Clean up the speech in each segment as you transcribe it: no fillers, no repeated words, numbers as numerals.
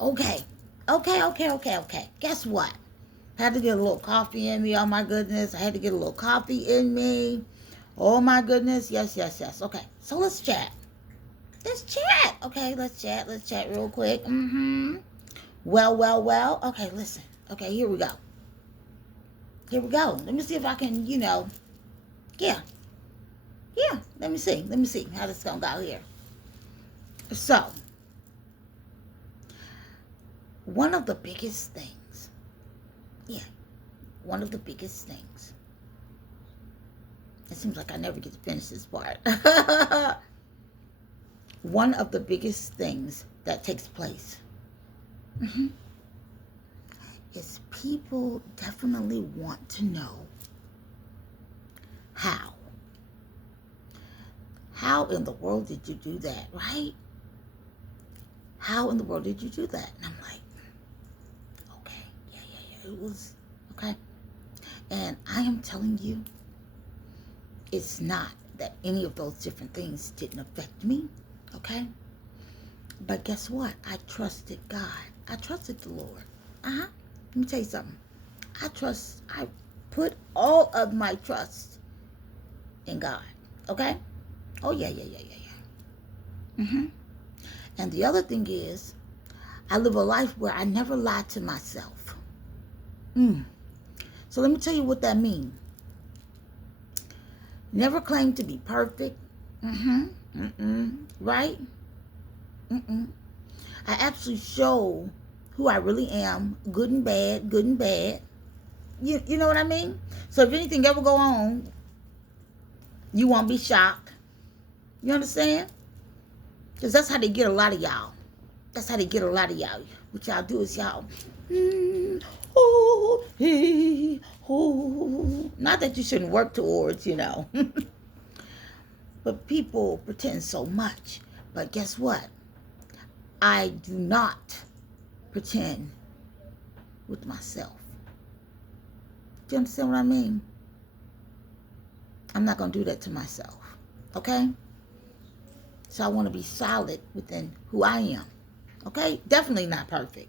Okay. Okay. Guess what? Had to get a little coffee in me. Oh my goodness. I had to get a little coffee in me. Oh my goodness. Yes. Okay. So let's chat. Let's chat. Okay, let's chat. Let's chat real quick. Mm-hmm. Well. Okay, listen. Okay, here we go. Here we go. Let me see if I can, yeah, yeah. Let me see. Let me see how this gonna go here. So, one of the biggest things, yeah, one of the biggest things. It seems like I never get to finish this part. One of the biggest things that takes place mhm, is people definitely want to know how. How in the world did you do that, right? How in the world did you do that? And I'm like, okay, yeah. It was, okay. And I am telling you, it's not that any of those different things didn't affect me, okay? But guess what? I trusted God. I trusted the Lord. Uh-huh. Let me tell you something. I put all of my trust in God, okay? Oh, yeah. Mm-hmm. And the other thing is, I live a life where I never lie to myself. Mm. So let me tell you what that means. Never claim to be perfect. Mm-hmm. Right? Mm-mm. I actually show who I really am, good and bad, good and bad. You know what I mean? So if anything ever go on, you won't be shocked. You understand? Because that's how they get a lot of y'all. That's how they get a lot of y'all. What y'all do is y'all, mm, oh, hey, oh. Not that you shouldn't work towards, but people pretend so much. But guess what? I do not pretend with myself. Do you understand what I mean? I'm not going to do that to myself. Okay? So I want to be solid within who I am. Okay? Definitely not perfect.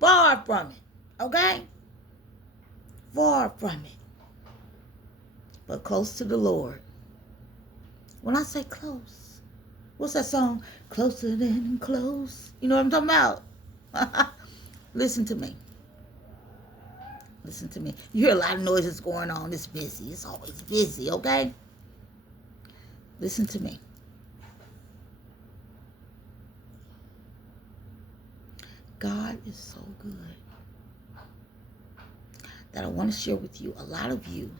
Far from it. Okay? Far from it. But close to the Lord. When I say close, what's that song? Closer than close. You know what I'm talking about? Listen to me. Listen to me. You hear a lot of noises going on. It's busy. It's always busy, okay? Listen to me. God is so good that I want to share with you. A lot of you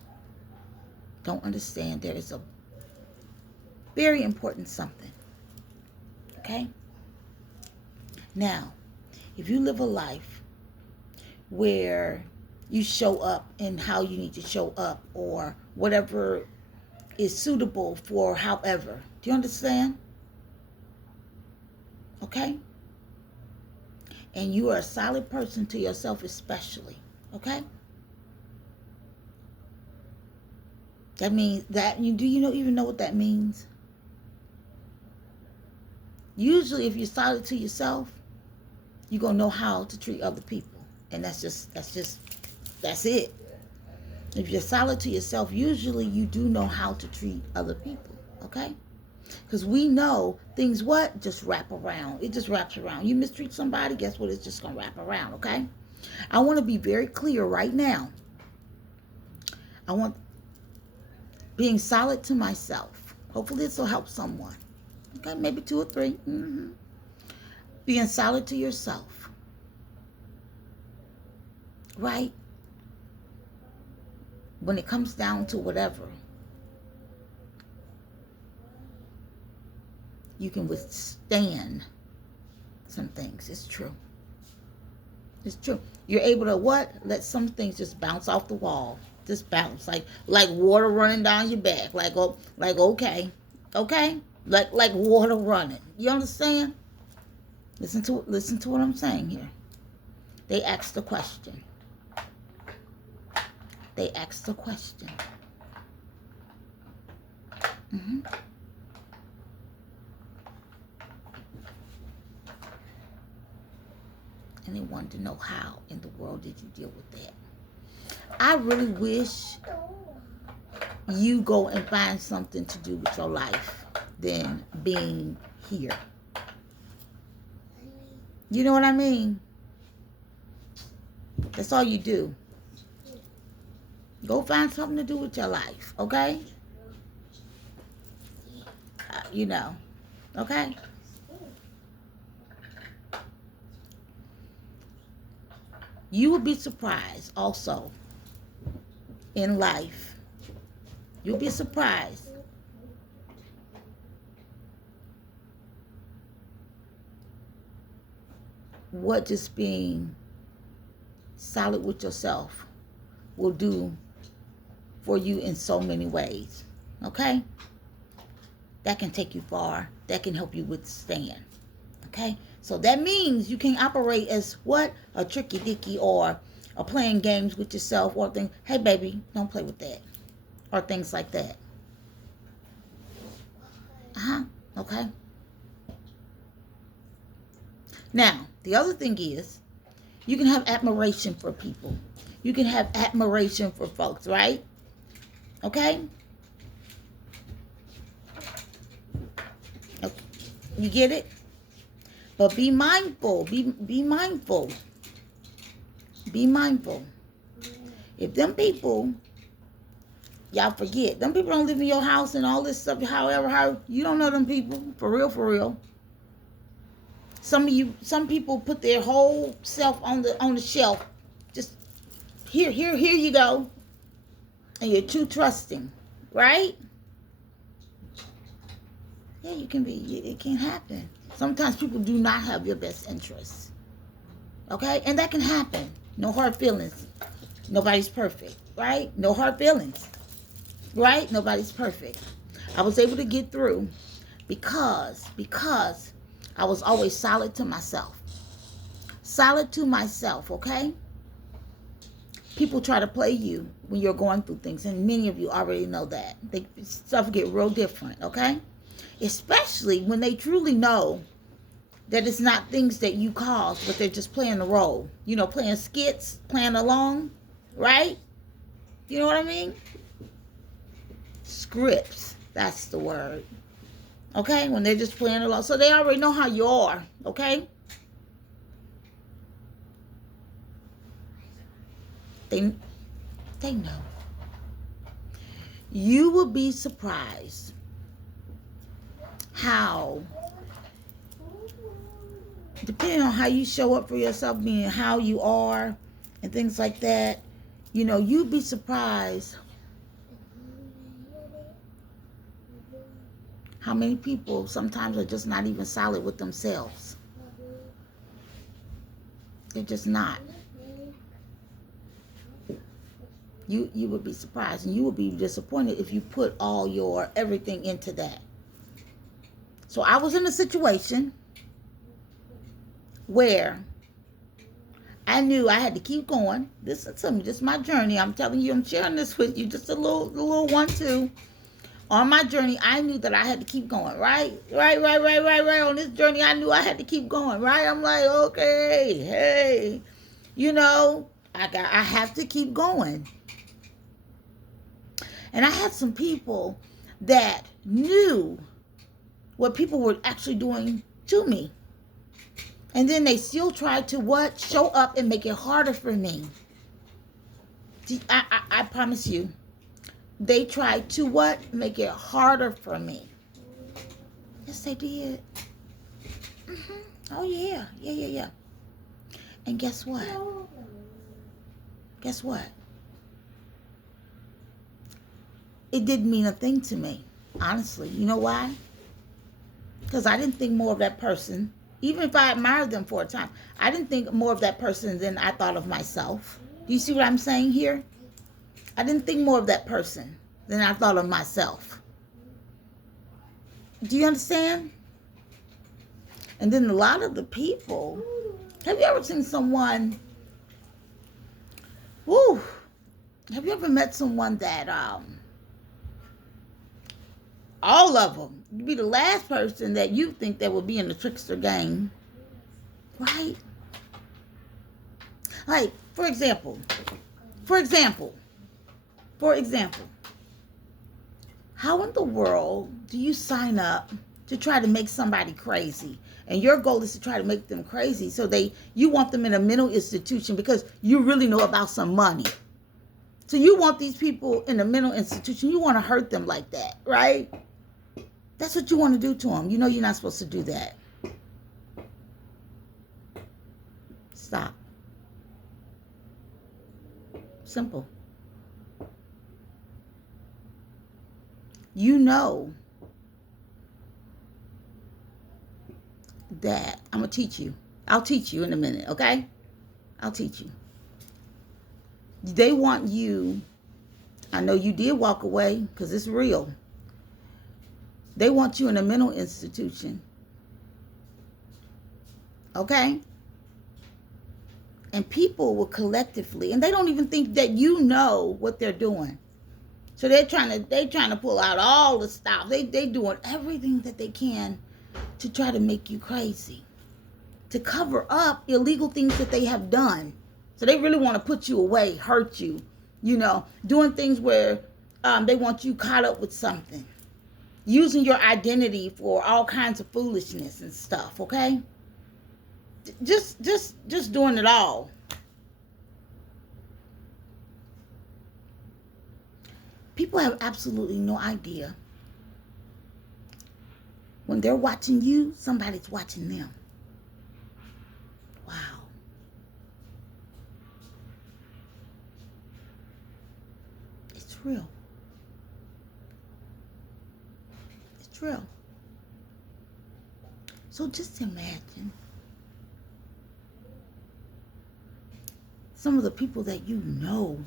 don't understand there is a very important something. Okay? Now, if you live a life where you show up in how you need to show up or whatever is suitable for however, do you understand? Okay? And you are a solid person to yourself especially. Okay? That means that even know what that means? Usually if you're solid to yourself, you're gonna know how to treat other people. And that's it. If you're solid to yourself, usually you do know how to treat other people. Okay? Because we know things what? Just wrap around. It just wraps around. You mistreat somebody, guess what? It's just gonna wrap around, okay? I want to be very clear right now. I want being solid to myself. Hopefully this will help someone. Okay, maybe two or three. Being solid to yourself. Right? When it comes down to whatever, you can withstand some things. It's true. It's true. You're able to what? Let some things just bounce off the wall. Just bounce like water running down your back. Like okay, okay, like water running. You understand? Listen to what I'm saying here. They asked the question. They asked the question. Mm-hmm. And they wanted to know, how in the world did you deal with that? I really wish you go and find something to do with your life than being here. You know what I mean? That's all you do. Go find something to do with your life, okay? You know, okay? You will be surprised also in life. You'll be surprised what just being solid with yourself will do for you in so many ways. Okay? That can take you far. That can help you withstand. Okay? So that means you can operate as what? A tricky dicky, or playing games with yourself, or things. Hey baby, don't play with that. Or things like that. Okay? Now, the other thing is, you can have admiration for people. You can have admiration for folks, right? Okay? You get it? But be mindful. Be mindful. Be mindful. If them people, y'all forget, them people don't live in your house and all this stuff, however, how you don't know them people, for real, for real. Some people put their whole self on the shelf. Just here you go. And you're too trusting, right? Yeah, you can be. It can happen. Sometimes people do not have your best interests. Okay? And that can happen. No hard feelings. Nobody's perfect, right? No hard feelings, right? Nobody's perfect. I was able to get through because I was always solid to myself. Solid to myself, okay? People try to play you when you're going through things, and many of you already know that. Stuff get real different, okay? Especially when they truly know that it's not things that you caused, but they're just playing a role. You know, playing skits, playing along, right? You know what I mean? Scripts, that's the word. Okay? When they're just playing along. So they already know how you are, okay? They know. You will be surprised how, depending on how you show up for yourself, being how you are and things like that, you know, you'd be surprised how many people sometimes are just not even solid with themselves. They're just not. You would be surprised, and you would be disappointed if you put all your everything into that. So I was in a situation where I knew I had to keep going. This is my journey. I'm telling you, I'm sharing this with you. Just a little one too. On my journey, I knew that I had to keep going. Right. On this journey, I knew I had to keep going. Right. I'm like, okay, hey, you know, I have to keep going. And I had some people that knew what people were actually doing to me. And then they still tried to what? Show up and make it harder for me. I promise you. They tried to what? Make it harder for me. Yes, they did. Oh, yeah. Yeah. And guess what? Guess what? It didn't mean a thing to me, honestly. You know why? Because I didn't think more of that person. Even if I admired them for a time, I didn't think more of that person than I thought of myself. Do you see what I'm saying here? I didn't think more of that person than I thought of myself. Do you understand? And then a lot of the people, have you ever seen someone, have you ever met someone that, all of them, you'd be the last person that you think that would be in the trickster game, right? Like, for example, how in the world do you sign up to try to make somebody crazy? And your goal is to try to make them crazy, so you want them in a mental institution because you really know about some money. So you want these people in a mental institution. You want to hurt them like that, right? That's what you want to do to them. You know you're not supposed to do that. Stop. Simple. You know that I'm going to teach you. I'll teach you in a minute, okay? I'll teach you. They want you, I know you did walk away because it's real. They want you in a mental institution, okay? And people will collectively, and they don't even think that you know what they're doing. So they're trying to pull out all the stuff. They doing everything that they can to try to make you crazy, to cover up illegal things that they have done. So they really want to put you away, hurt you, doing things where they want you caught up with something, using your identity for all kinds of foolishness and stuff, okay? Just doing it all. People have absolutely no idea. When they're watching you, somebody's watching them. Wow. It's real. It's real. So just imagine some of the people that you know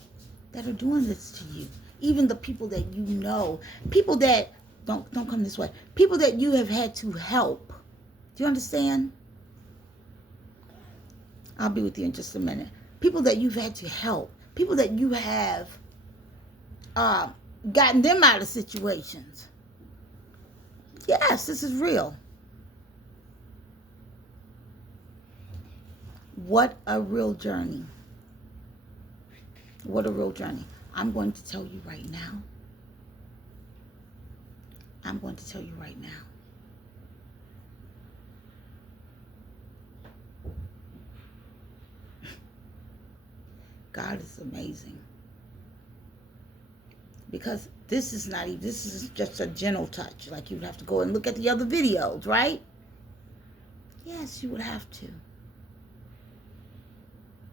that are doing this to you. Even the people that you know. People that, don't come this way. People that you have had to help. Do you understand? I'll be with you in just a minute. People that you've had to help. People that you have gotten them out of situations. Yes, this is real. What a real journey. What a real journey. I'm going to tell you right now. I'm going to tell you right now. God is amazing. Because this is just a gentle touch. Like you would have to go and look at the other videos, right? Yes, you would have to.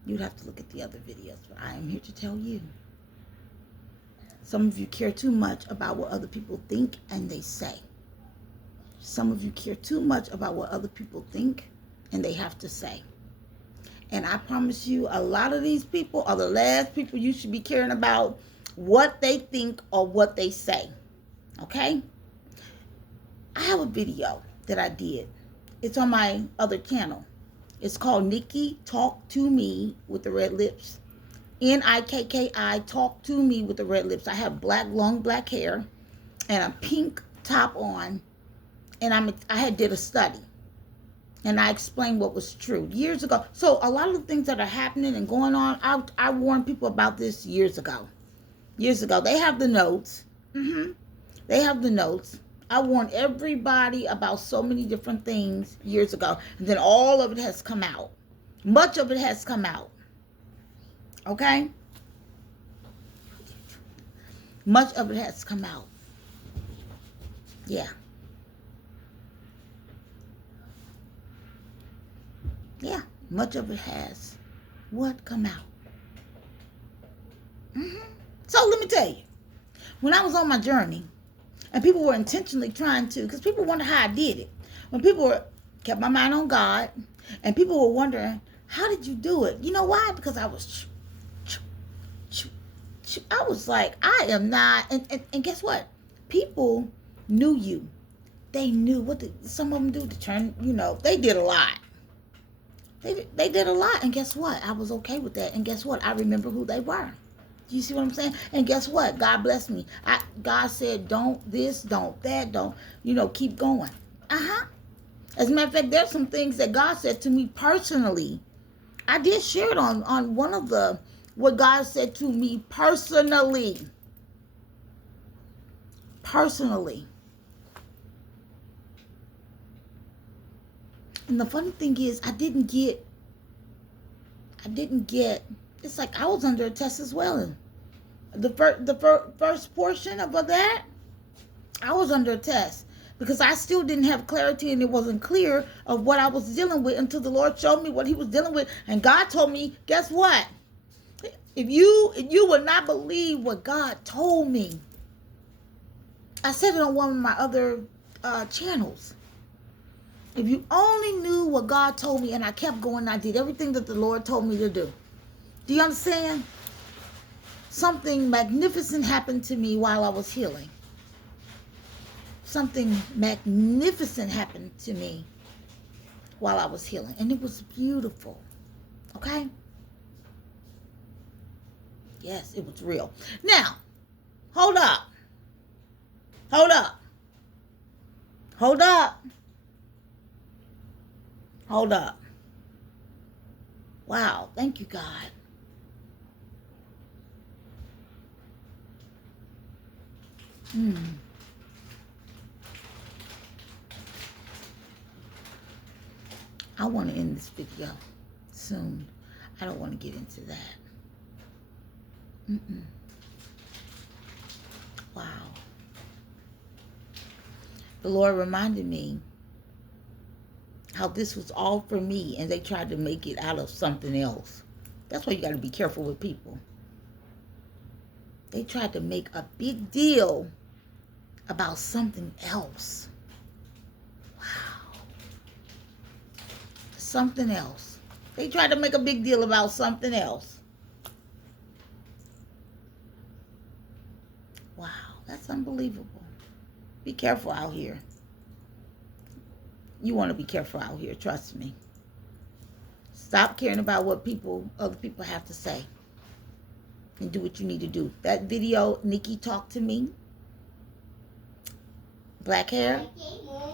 You'd have to look at the other videos. But I am here to tell you. Some of you care too much about what other people think and they say. Some of you care too much about what other people think and they have to say. And I promise you, a lot of these people are the last people you should be caring about what they think or what they say. Okay? I have a video that I did. It's on my other channel. It's called Nikki Talk to Me with the Red Lips. Nikki Talk to Me with the Red Lips. I have long black hair and a pink top on, and I did a study, and I explained what was true years ago. So a lot of the things that are happening and going on, I warned people about this years ago. They have the notes. They have the notes. I warned everybody about so many different things years ago, and then all of it has come out. Much of it has come out. Okay? Much of it has come out. Yeah. Yeah. Much of it has come out. So let me tell you. When I was on my journey, and people were intentionally trying to, because people wonder how I did it. When people kept my mind on God, and people were wondering, how did you do it? You know why? Because I was like, I am not, and guess what? People knew you. They knew what some of them do to turn, they did a lot. They did a lot, and guess what? I was okay with that, and guess what? I remember who they were. Do you see what I'm saying? And guess what? God blessed me. God said, don't this, don't that, don't, keep going. As a matter of fact, there's some things that God said to me personally I did share it on one of the, what God said to me personally. Personally. And the funny thing is, I didn't get, it's like I was under a test as well. The first portion of that, I was under a test because I still didn't have clarity, and it wasn't clear of what I was dealing with until the Lord showed me what he was dealing with. And God told me, guess what? If you would not believe what God told me. I said it on one of my other channels. If you only knew what God told me, and I kept going, I did everything that the Lord told me to do. Do you understand? Something magnificent happened to me while I was healing. Something magnificent happened to me while I was healing. And it was beautiful. Okay? Yes, it was real. Now, hold up. Hold up. Hold up. Hold up. Wow. Thank you, God. I want to end this video soon. I don't want to get into that. Wow. The Lord reminded me how this was all for me, and they tried to make it out of something else. That's why you got to be careful with people. They tried to make a big deal about something else. Wow. Something else. They tried to make a big deal about something else. Wow, that's unbelievable. Be careful out here. You want to be careful out here, trust me. Stop caring about what other people have to say, and do what you need to do. That video, Nikki talked to me. Black hair,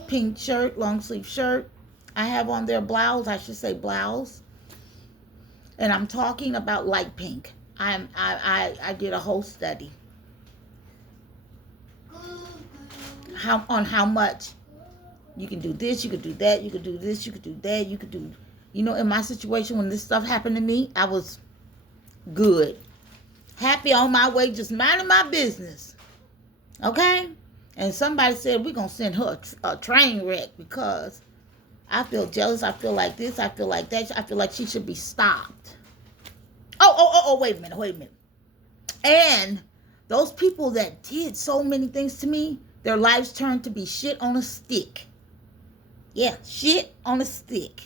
pink shirt, long sleeve shirt. I have on there blouse, I should say blouse. And I'm talking about light pink. I did a whole study on how much you can do this, you could do that, you could do this, you could do that, you could do, in my situation when this stuff happened to me, I was good. Happy on my way, just minding my business. Okay? And somebody said, we're going to send her a train wreck because I feel jealous. I feel like this. I feel like that. I feel like she should be stopped. Oh, wait a minute. And those people that did so many things to me, their lives turned to be shit on a stick. Yeah, shit on a stick.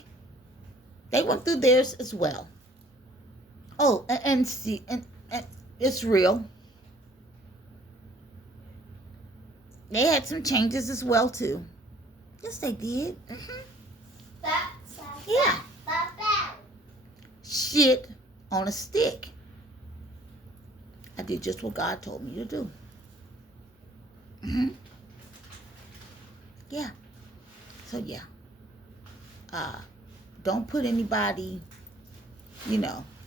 They went through theirs as well. Oh, and see, and it's real. They had some changes as well, too. Yes, they did. Yeah. Shit on a stick. I did just what God told me to do. Yeah. So, yeah. Don't put anybody,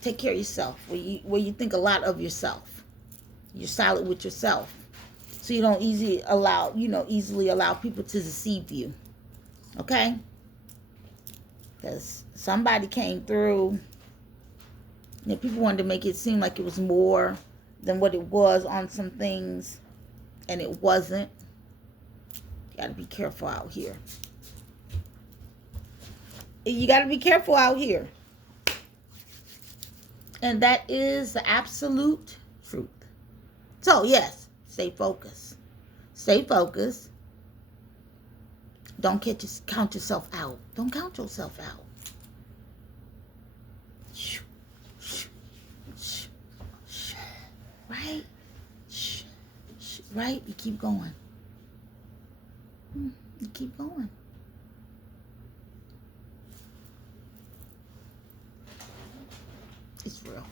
take care of yourself. Where you think a lot of yourself. You're solid with yourself. So you don't easily allow people to deceive you. Okay? Because somebody came through. People wanted to make it seem like it was more than what it was on some things. And it wasn't. You got to be careful out here. You got to be careful out here. And that is the absolute truth. So, yes, stay focused. Stay focused. Don't count yourself out. Don't count yourself out. Right? Right? You keep going. You keep going. It's real.